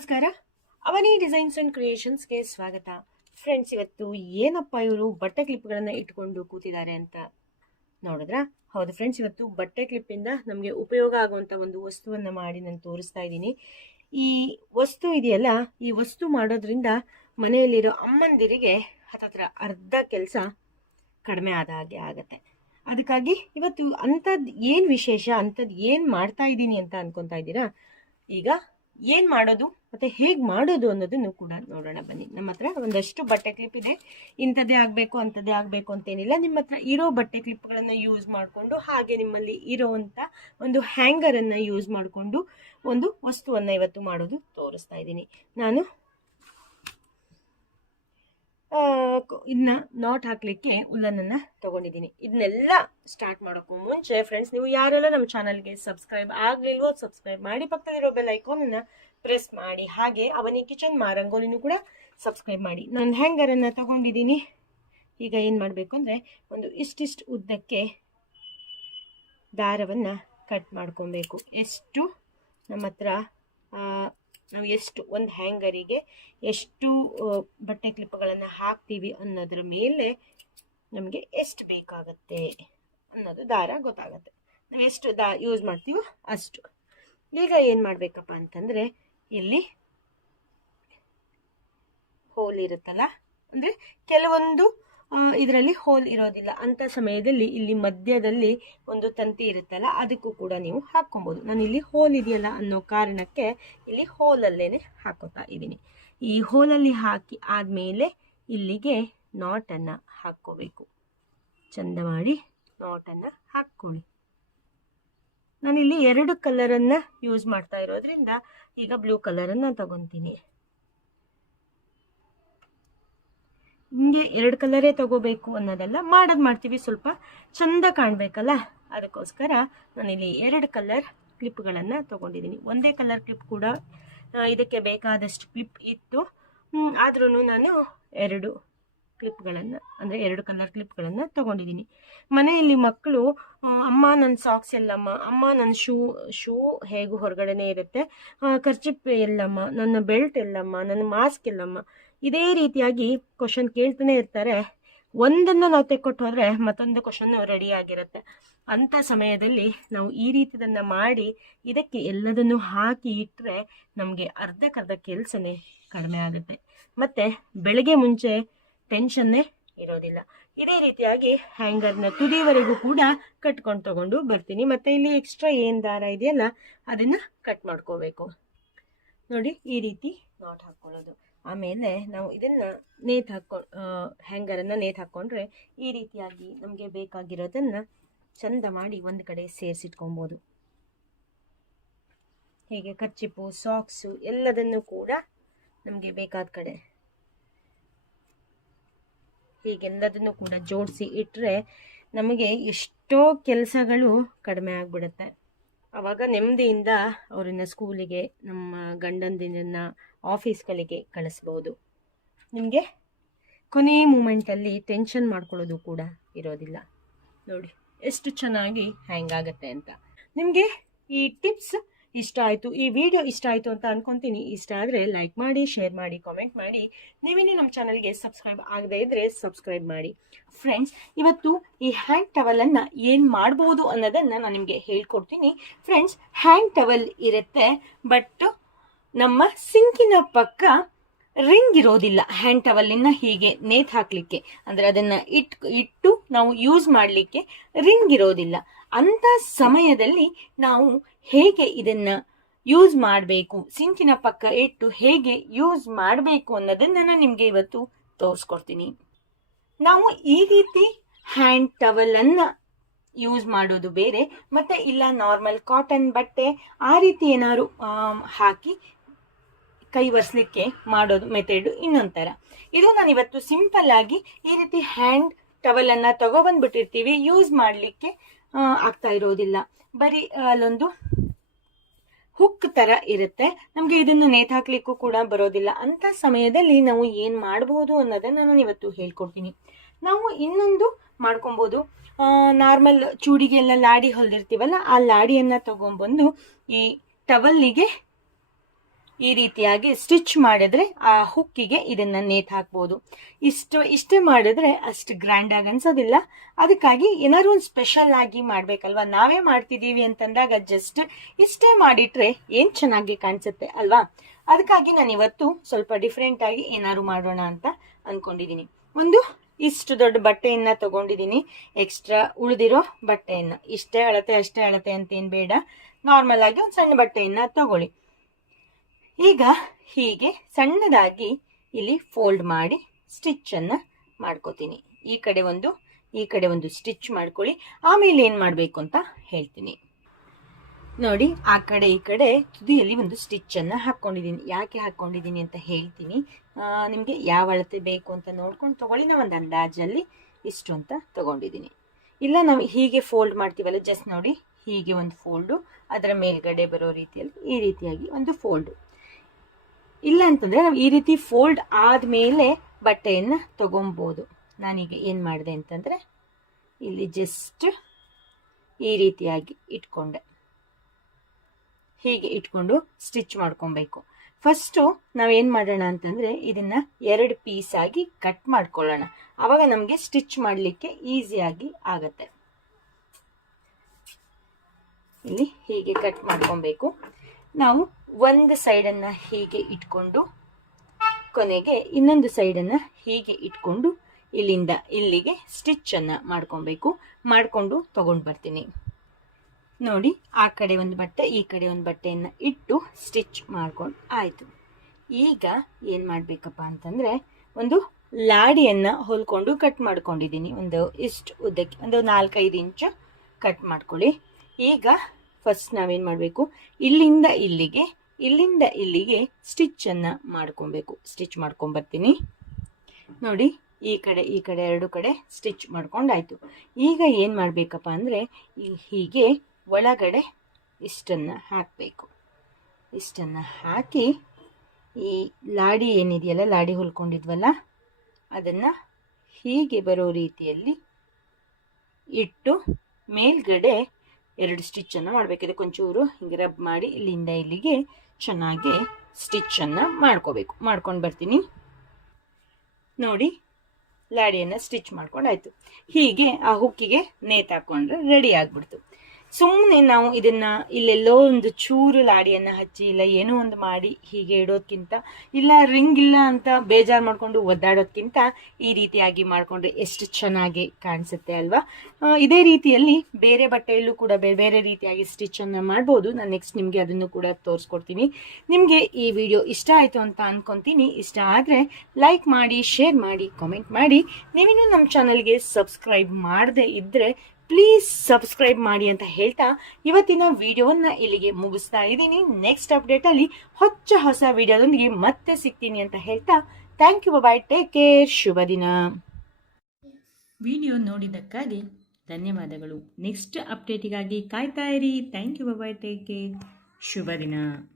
ನಮಸ್ಕಾರ. ಅವನಿ designs and ಕ್ರಿಯೇಷನ್ಸ್ಗೆ ಸ್ವಾಗತ. Friends, ಇವತ್ತು ಏನಪ್ಪ ಇವರು ಬಟ್ಟೆ ಕ್ಲಿಪ್ಗಳನ್ನು ಇಟ್ಕೊಂಡು ಕೂತಿದ್ದಾರೆ ಅಂತ ನೋಡಿದ್ರಾ? ಹೌದು ಫ್ರೆಂಡ್ಸ್, ಇವತ್ತು ಬಟ್ಟೆ ಕ್ಲಿಪ್ಪಿಂದ ನಮಗೆ ಉಪಯೋಗ ಆಗುವಂಥ ಒಂದು ವಸ್ತುವನ್ನು ಮಾಡಿ ನಾನು ತೋರಿಸ್ತಾ ಇದ್ದೀನಿ. ಈ ವಸ್ತು ಇದೆಯಲ್ಲ, ಈ ವಸ್ತು ಮಾಡೋದ್ರಿಂದ ಮನೆಯಲ್ಲಿರೋ ಅಮ್ಮಂದಿರಿಗೆ ಹತ್ತತ್ರ ಅರ್ಧ ಕೆಲಸ ಕಡಿಮೆ ಆದ ಹಾಗೆ ಆಗತ್ತೆ. ಅದಕ್ಕಾಗಿ ಇವತ್ತು ಅಂಥದ್ದು ಏನು ವಿಶೇಷ, ಅಂಥದ್ದು ಏನು ಮಾಡ್ತಾ ಇದ್ದೀನಿ ಅಂತ ಅನ್ಕೊತಾ ಇದ್ದೀರಾ? ಈಗ ಏನು ಮಾಡೋದು ಮತ್ತು ಹೇಗೆ ಮಾಡೋದು ಅನ್ನೋದನ್ನು ಕೂಡ ನೋಡೋಣ ಬನ್ನಿ. ನಮ್ಮ ಹತ್ರ ಒಂದಷ್ಟು ಬಟ್ಟೆ ಕ್ಲಿಪ್ ಇದೆ. ಇಂಥದ್ದೇ ಆಗಬೇಕು ಅಂಥದ್ದೇ ಆಗಬೇಕು ಅಂತೇನಿಲ್ಲ. ನಿಮ್ಮ ಹತ್ರ ಇರೋ ಬಟ್ಟೆ ಕ್ಲಿಪ್ಗಳನ್ನು ಯೂಸ್ ಮಾಡಿಕೊಂಡು, ಹಾಗೆ ನಿಮ್ಮಲ್ಲಿ ಇರೋವಂಥ ಒಂದು ಹ್ಯಾಂಗರನ್ನು ಯೂಸ್ ಮಾಡಿಕೊಂಡು ಒಂದು ವಸ್ತುವನ್ನು ಇವತ್ತು ಮಾಡೋದು ತೋರಿಸ್ತಾ ಇದ್ದೀನಿ. ನಾನು ಇದನ್ನ ನಾಟ್ ಹಾಕಲಿಕ್ಕೆ ಉಲ್ಲನನ್ನು ತೊಗೊಂಡಿದ್ದೀನಿ. ಇದನ್ನೆಲ್ಲ ಸ್ಟಾರ್ಟ್ ಮಾಡೋಕ್ಕೂ ಮುಂಚೆ ಫ್ರೆಂಡ್ಸ್, ನೀವು ಯಾರೆಲ್ಲ ನಮ್ಮ ಚಾನಲ್ಗೆ ಸಬ್ಸ್ಕ್ರೈಬ್ ಆಗಲಿಲ್ವೋ ಸಬ್ಸ್ಕ್ರೈಬ್ ಮಾಡಿ, ಪಕ್ಕದಲ್ಲಿರೋ ಬೆಲ್ ಐಕಾನನ್ನು ಪ್ರೆಸ್ ಮಾಡಿ. ಹಾಗೆ ಅವನಿ ಕಿಚನ್ ರಂಗೋಲಿನೂ ಕೂಡ ಸಬ್ಸ್ಕ್ರೈಬ್ ಮಾಡಿ. ನಾನು ಹ್ಯಾಂಗರನ್ನು ತೊಗೊಂಡಿದ್ದೀನಿ. ಈಗ ಏನು ಮಾಡಬೇಕು ಅಂದರೆ, ಒಂದು ಇಷ್ಟಿಷ್ಟು ಉದ್ದಕ್ಕೆ ದಾರವನ್ನು ಕಟ್ ಮಾಡ್ಕೊಬೇಕು. ಎಷ್ಟು ನಮ್ಮ ಹತ್ರ ನಾವು ಎಷ್ಟು ಒಂದು ಹ್ಯಾಂಗರಿಗೆ ಎಷ್ಟು ಬಟ್ಟೆ ಕ್ಲಿಪ್ಗಳನ್ನು ಹಾಕ್ತೀವಿ ಅನ್ನೋದ್ರ ಮೇಲೆ ನಮಗೆ ಎಷ್ಟು ಬೇಕಾಗತ್ತೆ ಅನ್ನೋದು ದಾರ ಗೊತ್ತಾಗತ್ತೆ. ನಾವು ಎಷ್ಟು ಯೂಸ್ ಮಾಡ್ತೀವೋ ಅಷ್ಟು. ಈಗ ಏನು ಮಾಡಬೇಕಪ್ಪ ಅಂತಂದರೆ, ಇಲ್ಲಿ ಹೋಲ್ ಇರುತ್ತಲ್ಲ, ಅಂದರೆ ಕೆಲವೊಂದು ಇದರಲ್ಲಿ ಹೋಲ್ ಇರೋದಿಲ್ಲ ಅಂಥ ಸಮಯದಲ್ಲಿ ಇಲ್ಲಿ ಮಧ್ಯದಲ್ಲಿ ಒಂದು ತಂತಿ ಇರುತ್ತಲ್ಲ, ಅದಕ್ಕೂ ಕೂಡ ನೀವು ಹಾಕ್ಕೊಬೋದು. ನಾನು ಇಲ್ಲಿ ಹೋಲ್ ಇದೆಯಲ್ಲ ಅನ್ನೋ ಕಾರಣಕ್ಕೆ ಇಲ್ಲಿ ಹೋಲಲ್ಲೇ ಹಾಕೋತಾ ಇದ್ದೀನಿ. ಈ ಹೋಲಲ್ಲಿ ಹಾಕಿ ಆದಮೇಲೆ ಇಲ್ಲಿಗೆ ನಾಟನ್ನು ಹಾಕ್ಕೋಬೇಕು. ಚಂದ ಮಾಡಿ ನಾಟನ್ನು ಹಾಕ್ಕೊಳ್ಳಿ. ನಾನಿಲ್ಲಿ 2 ಕಲರನ್ನು ಯೂಸ್ ಮಾಡ್ತಾ ಇರೋದ್ರಿಂದ ಈಗ ಬ್ಲೂ ಕಲರನ್ನು ತಗೊತೀನಿ. ಹಿಂಗೆ 2 ಕಲರೇ ತಗೋಬೇಕು ಅನ್ನೋದಲ್ಲ, ಮಾಡ್ತೀವಿ, ಸ್ವಲ್ಪ ಚಂದ ಕಾಣಬೇಕಲ್ಲ, ಅದಕ್ಕೋಸ್ಕರ ನಾನಿಲ್ಲಿ 2 ಕಲರ್ ಕ್ಲಿಪ್ಗಳನ್ನು ತೊಗೊಂಡಿದ್ದೀನಿ. ಒಂದೇ ಕಲರ್ ಕ್ಲಿಪ್ ಕೂಡ ಇದಕ್ಕೆ ಬೇಕಾದಷ್ಟು ಕ್ಲಿಪ್ ಇತ್ತು, ಆದ್ರೂ ನಾನು 2 ಕ್ಲಿಪ್ಗಳನ್ನು ಅಂದರೆ 2 ಕಲರ್ ಕ್ಲಿಪ್ಗಳನ್ನು ತೊಗೊಂಡಿದ್ದೀನಿ. ಮನೆಯಲ್ಲಿ ಮಕ್ಕಳು, ಅಮ್ಮ ನನ್ನ ಸಾಕ್ಸ್ ಎಲ್ಲಮ್ಮ, ಅಮ್ಮ ನನ್ನ ಶೂ ಹೇಗೂ ಹೊರಗಡೆನೇ ಇರುತ್ತೆ, ಖರ್ಚಿಪ್ ಎಲ್ಲಮ್ಮ, ನನ್ನ ಬೆಲ್ಟ್ ಎಲ್ಲಮ್ಮ, ನನ್ನ ಮಾಸ್ಕ್ ಎಲ್ಲಮ್ಮ, ಇದೇ ರೀತಿಯಾಗಿ ಕ್ವಶನ್ ಕೇಳ್ತಾನೆ ಇರ್ತಾರೆ. ಒಂದನ್ನು ನಾವು ತೆಕ್ಕೊಟ್ಟು ಹೋದರೆ ಮತ್ತೊಂದು ಕ್ವಶನ್ ರೆಡಿ ಆಗಿರುತ್ತೆ. ಅಂಥ ಸಮಯದಲ್ಲಿ ನಾವು ಈ ರೀತಿದನ್ನು ಮಾಡಿ ಇದಕ್ಕೆ ಎಲ್ಲದನ್ನು ಹಾಕಿ ಇಟ್ಟರೆ ನಮಗೆ ಅರ್ಧಕ್ಕರ್ಧ ಕೆಲಸನೇ ಕಡಿಮೆ ಆಗುತ್ತೆ. ಮತ್ತು ಬೆಳಗ್ಗೆ ಮುಂಚೆ ಟೆನ್ಷನ್ನೇ ಇರೋದಿಲ್ಲ. ಇದೇ ರೀತಿಯಾಗಿ ಹ್ಯಾಂಗರ್ನ ತುದಿವರೆಗೂ ಕೂಡ ಕಟ್ಕೊಂಡು ತಗೊಂಡು ಬರ್ತೀನಿ. ಮತ್ತು ಇಲ್ಲಿ ಎಕ್ಸ್ಟ್ರಾ ಏನು ದಾರ ಇದೆಯಲ್ಲ ಅದನ್ನು ಕಟ್ ಮಾಡ್ಕೋಬೇಕು. ನೋಡಿ, ಈ ರೀತಿ ನಾಟ್ ಹಾಕ್ಕೊಳ್ಳೋದು. ಆಮೇಲೆ ನಾವು ಇದನ್ನು ಹ್ಯಾಂಗರನ್ನು ನೇತು ಹಾಕ್ಕೊಂಡ್ರೆ ಈ ರೀತಿಯಾಗಿ ನಮಗೆ ಬೇಕಾಗಿರೋದನ್ನು ಚಂದ ಮಾಡಿ ಒಂದು ಕಡೆ ಸೇರಿಸಿಟ್ಕೊಬೋದು. ಹೀಗೆ ಕರ್ಚಿಪು, ಸಾಕ್ಸು ಎಲ್ಲದನ್ನು ಕೂಡ ನಮಗೆ ಬೇಕಾದ ಕಡೆ ಹೀಗೆಲ್ಲದನ್ನು ಕೂಡ ಜೋಡಿಸಿ ಇಟ್ಟರೆ ನಮಗೆ ಎಷ್ಟೋ ಕೆಲಸಗಳು ಕಡಿಮೆ ಆಗಿಬಿಡುತ್ತೆ. ಆವಾಗ ನೆಮ್ಮದಿಯಿಂದ ಅವರನ್ನು ಸ್ಕೂಲಿಗೆ, ನಮ್ಮ ಗಂಡಂದಿನನ್ನು ಆಫೀಸ್ಗಳಿಗೆ ಕಳಿಸ್ಬೋದು. ನಿಮಗೆ ಕೊನೆಯ ಮೂಮೆಂಟಲ್ಲಿ ಟೆನ್ಷನ್ ಮಾಡ್ಕೊಳ್ಳೋದು ಕೂಡ ಇರೋದಿಲ್ಲ. ನೋಡಿ ಎಷ್ಟು ಚೆನ್ನಾಗಿ ಹ್ಯಾಂಗ್ ಆಗುತ್ತೆ ಅಂತ. ನಿಮಗೆ ಈ ಟಿಪ್ಸ್ ಇಷ್ಟ ಆಯಿತು, ಈ ವಿಡಿಯೋ ಇಷ್ಟ ಆಯಿತು ಅಂತ ಅನ್ಕೊತೀನಿ. ಇಷ್ಟ ಆದರೆ ಲೈಕ್ ಮಾಡಿ, ಶೇರ್ ಮಾಡಿ, ಕಾಮೆಂಟ್ ಮಾಡಿ. ನೀವಿನ್ನೂ ನಮ್ಮ ಚಾನಲ್ಗೆ ಸಬ್ಸ್ಕ್ರೈಬ್ ಆಗದೇ ಇದ್ದರೆ ಸಬ್ಸ್ಕ್ರೈಬ್ ಮಾಡಿ. ಫ್ರೆಂಡ್ಸ್, ಇವತ್ತು ಈ ಹ್ಯಾಂಡ್ ಟವಲನ್ನು ಏನು ಮಾಡ್ಬೋದು ಅನ್ನೋದನ್ನು ನಾನು ನಿಮಗೆ ಹೇಳ್ಕೊಡ್ತೀನಿ. ಫ್ರೆಂಡ್ಸ್, ಹ್ಯಾಂಡ್ ಟವಲ್ ಇರುತ್ತೆ, ಬಟ್ ನಮ್ಮ ಸಿಂಕಿನ ಪಕ್ಕ ರಿಂಗ್ ಇರೋದಿಲ್ಲ. ಹ್ಯಾಂಡ್ ಟವಲಿನ ಹೀಗೆ ನೇತು ಹಾಕಲಿಕ್ಕೆ, ಅಂದರೆ ಅದನ್ನು ಇಟ್ಟು ನಾವು ಯೂಸ್ ಮಾಡಲಿಕ್ಕೆ ರಿಂಗ್ ಇರೋದಿಲ್ಲ. ಅಂಥ ಸಮಯದಲ್ಲಿ ನಾವು ಹೇಗೆ ಇದನ್ನು ಯೂಸ್ ಮಾಡಬೇಕು, ಸಿಂಕಿನ ಪಕ್ಕ ಇಟ್ಟು ಹೇಗೆ ಯೂಸ್ ಮಾಡಬೇಕು ಅನ್ನೋದನ್ನು ನಾನು ನಿಮಗೆ ಇವತ್ತು ತೋರಿಸ್ಕೊಡ್ತೀನಿ. ನಾವು ಈ ರೀತಿ ಹ್ಯಾಂಡ್ ಟವಲನ್ನು ಯೂಸ್ ಮಾಡೋದು ಬೇರೆ, ಮತ್ತು ಇಲ್ಲ ನಾರ್ಮಲ್ ಕಾಟನ್ ಬಟ್ಟೆ ಆ ರೀತಿ ಏನಾದ್ರು ಹಾಕಿ ಕೈ ಒರೆಸ್ಲಿಕ್ಕೆ ಮಾಡೋದು ಮೆಥಡ್ ಇನ್ನೊಂಥರ. ಇದು ನಾನು ಇವತ್ತು ಸಿಂಪಲ್ ಆಗಿ ಈ ರೀತಿ ಹ್ಯಾಂಡ್ ಟವಲನ್ನು ತಗೊಬಂದ್ಬಿಟ್ಟಿರ್ತೀವಿ, ಯೂಸ್ ಮಾಡಲಿಕ್ಕೆ ಆಗ್ತಾ ಇರೋದಿಲ್ಲ. ಬರೀ ಅಲ್ಲೊಂದು ಹುಕ್ ಥರ ಇರುತ್ತೆ, ನಮಗೆ ಇದನ್ನು ನೇತು ಹಾಕ್ಲಿಕ್ಕೂ ಕೂಡ ಬರೋದಿಲ್ಲ. ಅಂಥ ಸಮಯದಲ್ಲಿ ನಾವು ಏನು ಮಾಡ್ಬೋದು ಅನ್ನೋದನ್ನು ನಾನು ಇವತ್ತು ಹೇಳ್ಕೊಡ್ತೀನಿ. ನಾವು ಇನ್ನೊಂದು ಮಾಡ್ಕೊಬೋದು. ನಾರ್ಮಲ್ ಚೂಡಿಗೆಲ್ಲ ಲಾಡಿ ಹೊಲಿದಿರ್ತೀವಲ್ಲ, ಆ ಲಾಡಿಯನ್ನು ತಗೊಂಡ್ಬಂದು ಈ ಟವಲ್ಲಿಗೆ ಈ ರೀತಿಯಾಗಿ ಸ್ಟಿಚ್ ಮಾಡಿದ್ರೆ ಆ ಹುಕ್ಕಿಗೆ ಇದನ್ನ ನೇತ್ ಹಾಕ್ಬೋದು. ಇಷ್ಟೇ ಮಾಡಿದ್ರೆ ಅಷ್ಟು ಗ್ರ್ಯಾಂಡ್ ಆಗಿ ಅನ್ಸೋದಿಲ್ಲ. ಅದಕ್ಕಾಗಿ ಏನಾದ್ರು ಒಂದು ಸ್ಪೆಷಲ್ ಆಗಿ ಮಾಡ್ಬೇಕಲ್ವಾ, ನಾವೇ ಮಾಡ್ತಿದೀವಿ ಅಂತಂದಾಗ ಜಸ್ಟ್ ಇಷ್ಟೇ ಮಾಡಿಟ್ರೆ ಏನ್ ಚೆನ್ನಾಗಿ ಕಾಣಿಸುತ್ತೆ ಅಲ್ವಾ. ಅದಕ್ಕಾಗಿ ನಾನು ಇವತ್ತು ಸ್ವಲ್ಪ ಡಿಫ್ರೆಂಟ್ ಆಗಿ ಏನಾದ್ರು ಮಾಡೋಣ ಅಂತ ಅನ್ಕೊಂಡಿದೀನಿ. ಒಂದು ಇಷ್ಟು ದೊಡ್ಡ ಬಟ್ಟೆಯನ್ನ ತಗೊಂಡಿದೀನಿ, ಎಕ್ಸ್ಟ್ರಾ ಉಳಿದಿರೋ ಬಟ್ಟೆಯನ್ನ. ಇಷ್ಟೇ ಅಳತೆ ಅಷ್ಟೇ ಅಳತೆ ಅಂತ ಏನ್ ಬೇಡ, ನಾರ್ಮಲ್ ಆಗಿ ಒಂದು ಸಣ್ಣ ಬಟ್ಟೆಯನ್ನ ತಗೊಳ್ಳಿ. ಈಗ ಹೀಗೆ ಸಣ್ಣದಾಗಿ ಇಲ್ಲಿ ಫೋಲ್ಡ್ ಮಾಡಿ ಸ್ಟಿಚ್ ಅನ್ನ ಮಾಡ್ಕೋತೀನಿ. ಈ ಕಡೆ ಒಂದು ಸ್ಟಿಚ್ ಮಾಡ್ಕೊಳ್ಳಿ. ಆಮೇಲೆ ಏನ್ ಮಾಡ್ಬೇಕು ಅಂತ ಹೇಳ್ತೀನಿ ನೋಡಿ. ಆ ಕಡೆ ಈ ಕಡೆ ತುದಿಯಲ್ಲಿ ಒಂದು ಸ್ಟಿಚ್ ಅನ್ನ ಹಾಕೊಂಡಿದೀನಿ. ಯಾಕೆ ಹಾಕೊಂಡಿದೀನಿ ಅಂತ ಹೇಳ್ತೀನಿ. ನಿಮ್ಗೆ ಯಾವ ಅಳತೆ ಬೇಕು ಅಂತ ನೋಡ್ಕೊಂಡು ತಗೊಳ್ಳಿ. ನಾ ಒಂದು ಅಂದಾಜಲ್ಲಿ ಇಷ್ಟು ಅಂತ ತಗೊಂಡಿದ್ದೀನಿ. ಇಲ್ಲ ನಾವು ಹೀಗೆ ಫೋಲ್ಡ್ ಮಾಡ್ತೀವಲ್ಲ, ಜಸ್ಟ್ ನೋಡಿ ಹೀಗೆ ಒಂದು ಫೋಲ್ಡು, ಅದರ ಮೇಲ್ಗಡೆ ಬರೋ ರೀತಿಯಲ್ಲಿ ಈ ರೀತಿಯಾಗಿ ಒಂದು ಫೋಲ್ಡು. ಇಲ್ಲ ಅಂತಂದ್ರೆ ನಾವು ಈ ರೀತಿ ಫೋಲ್ಡ್ ಆದ್ಮೇಲೆ ಬಟ್ಟೆಯನ್ನ ತಗೊಬಹುದು. ನಾನೀಗ ಏನ್ ಮಾಡಿದೆ ಅಂತಂದ್ರೆ ಇಲ್ಲಿ ಜಸ್ಟ್ ಈ ರೀತಿಯಾಗಿ ಇಟ್ಕೊಂಡೆ. ಹೀಗೆ ಇಟ್ಕೊಂಡು ಸ್ಟಿಚ್ ಮಾಡ್ಕೊಬೇಕು. ಫಸ್ಟು ನಾವೇನ್ ಮಾಡೋಣ ಅಂತಂದ್ರೆ ಇದನ್ನ 2 ಪೀಸ್ ಆಗಿ ಕಟ್ ಮಾಡ್ಕೊಳ್ಳೋಣ. ಅವಾಗ ನಮ್ಗೆ ಸ್ಟಿಚ್ ಮಾಡ್ಲಿಕ್ಕೆ ಈಸಿಯಾಗಿ ಆಗತ್ತೆ. ಇಲ್ಲಿ ಹೀಗೆ ಕಟ್ ಮಾಡ್ಕೊಬೇಕು. ನಾವು ಒಂದು ಸೈಡನ್ನ ಹೀಗೆ ಇಟ್ಕೊಂಡು ಕೊನೆಗೆ ಇನ್ನೊಂದು ಸೈಡನ್ನ ಹೀಗೆ ಇಟ್ಕೊಂಡು ಇಲ್ಲಿಂದ ಇಲ್ಲಿಗೆ ಸ್ಟಿಚ್ ಅನ್ನ ಮಾಡ್ಕೊಬೇಕು. ಮಾಡ್ಕೊಂಡು ತಗೊಂಡು ಬರ್ತೀನಿ ನೋಡಿ. ಆ ಕಡೆ ಒಂದು ಬಟ್ಟೆ ಈ ಕಡೆ ಒಂದು ಬಟ್ಟೆಯನ್ನ ಇಟ್ಟು ಸ್ಟಿಚ್ ಮಾಡ್ಕೊಂಡು ಆಯ್ತು. ಈಗ ಏನ್ ಮಾಡ್ಬೇಕಪ್ಪ ಅಂತಂದ್ರೆ ಒಂದು ಲಾಡಿಯನ್ನ ಹೊಲ್ಕೊಂಡು ಕಟ್ ಮಾಡ್ಕೊಂಡಿದ್ದೀನಿ. ಒಂದು ಇಷ್ಟು ಉದ್ದಕ್ಕೆ ಒಂದು 4-5 ಇಂಚು ಕಟ್ ಮಾಡ್ಕೊಳ್ಳಿ. ಈಗ ಫಸ್ಟ್ ನಾವೇನ್ ಮಾಡಬೇಕು, ಇಲ್ಲಿಂದ ಇಲ್ಲಿಗೆ ಸ್ಟಿಚ್ ಅನ್ನ ಮಾಡ್ಕೊಬೇಕು. ಸ್ಟಿಚ್ ಮಾಡ್ಕೊಂಡ್ ಬರ್ತೀನಿ ನೋಡಿ. ಈ ಕಡೆ 2 ಕಡೆ ಸ್ಟಿಚ್ ಮಾಡ್ಕೊಂಡಾಯ್ತು. ಈಗ ಏನ್ ಮಾಡ್ಬೇಕಪ್ಪ ಅಂದ್ರೆ ಹೀಗೆ ಒಳಗಡೆ ಇಷ್ಟನ್ನ ಹಾಕಬೇಕು. ಇಷ್ಟನ್ನ ಹಾಕಿ ಈ ಲಾಡಿ ಏನಿದೆಯಲ್ಲ, ಲಾಡಿ ಹೊಲ್ಕೊಂಡಿದ್ವಲ್ಲ, ಅದನ್ನ ಹೀಗೆ ಬರೋ ರೀತಿಯಲ್ಲಿ ಇಟ್ಟು ಮೇಲ್ಗಡೆ 2 ಸ್ಟಿಚ್ ಅನ್ನ ಮಾಡಬೇಕು. ಕೊಂಚೂರು ಹಿಂಗೆ ರಬ್ ಮಾಡಿ ಇಲ್ಲಿಂದ ಇಲ್ಲಿಗೆ ಚೆನ್ನಾಗಿ ಸ್ಟಿಚ್ ಅನ್ನ ಮಾಡ್ಕೋಬೇಕು. ಮಾಡ್ಕೊಂಡು ಬರ್ತೀನಿ ನೋಡಿ. ಲಾಡಿಯನ್ನ ಸ್ಟಿಚ್ ಮಾಡ್ಕೊಂಡಾಯ್ತು. ಹೀಗೆ ಆ ಹುಕ್ಕಿಗೆ ನೇತ್ ಹಾಕೊಂಡ್ರೆ ರೆಡಿ ಆಗ್ಬಿಡ್ತು. ಸುಮ್ಮನೆ ನಾವು ಇದನ್ನ ಇಲ್ಲೆಲ್ಲೋ ಒಂದು ಚೂರು ಲಾಡಿಯನ್ನ ಹಚ್ಚಿ ಇಲ್ಲ ಏನೋ ಒಂದು ಮಾಡಿ ಹೀಗೆ ಇಡೋದ್ಕಿಂತ, ಇಲ್ಲ ರಿಂಗ್ ಇಲ್ಲ ಅಂತ ಬೇಜಾರು ಮಾಡ್ಕೊಂಡು ಒದ್ದಾಡೋದ್ಕಿಂತ ಈ ರೀತಿಯಾಗಿ ಮಾಡ್ಕೊಂಡ್ರೆ ಎಷ್ಟು ಚೆನ್ನಾಗಿ ಕಾಣಿಸುತ್ತೆ ಅಲ್ವಾ. ಇದೇ ರೀತಿಯಲ್ಲಿ ಬೇರೆ ಬಟ್ಟೆಯಲ್ಲೂ ಕೂಡ ಬೇರೆ ಬೇರೆ ರೀತಿಯಾಗಿ ಸ್ಟಿಚ್ ಅನ್ನ ಮಾಡ್ಬೋದು. ನಾನು ನೆಕ್ಸ್ಟ್ ನಿಮ್ಗೆ ಅದನ್ನು ಕೂಡ ತೋರಿಸ್ಕೊಡ್ತೀನಿ. ನಿಮ್ಗೆ ಈ ವಿಡಿಯೋ ಇಷ್ಟ ಆಯ್ತು ಅಂತ ಅನ್ಕೊಂತೀನಿ. ಇಷ್ಟ ಆದ್ರೆ ಲೈಕ್ ಮಾಡಿ, ಶೇರ್ ಮಾಡಿ, ಕಾಮೆಂಟ್ ಮಾಡಿ. ನೀವಿನ್ನೂ ನಮ್ಮ ಚಾನಲ್ಗೆ ಸಬ್ಸ್ಕ್ರೈಬ್ ಮಾಡದೆ ಇದ್ರೆ ಪ್ಲೀಸ್ ಸಬ್ಸ್ಕ್ರೈಬ್ ಮಾಡಿ ಅಂತ ಹೇಳ್ತಾ ಇವತ್ತಿನ ವಿಡಿಯೋವನ್ನ ಇಲ್ಲಿಗೆ ಮುಗಿಸ್ತಾ ಇದ್ದೀನಿ. ನೆಕ್ಸ್ಟ್ ಅಪ್ಡೇಟ್ ಅಲ್ಲಿ ಹೊಸ ವಿಡಿಯೋದೊಂದಿಗೆ ಮತ್ತೆ ಸಿಗ್ತೀನಿ ಅಂತ ಹೇಳ್ತಾ thank you, bye, take care, ಶುಭ ದಿನ. ವಿಡಿಯೋ ನೋಡಿದ್ದಕ್ಕಾಗಿ ಧನ್ಯವಾದಗಳು. ನೆಕ್ಸ್ಟ್ ಅಪ್ಡೇಟಿಗಾಗಿ ಕಾಯ್ತಾ ಇರಿ. Thank you, bye, take care, ಶುಭ ದಿನ.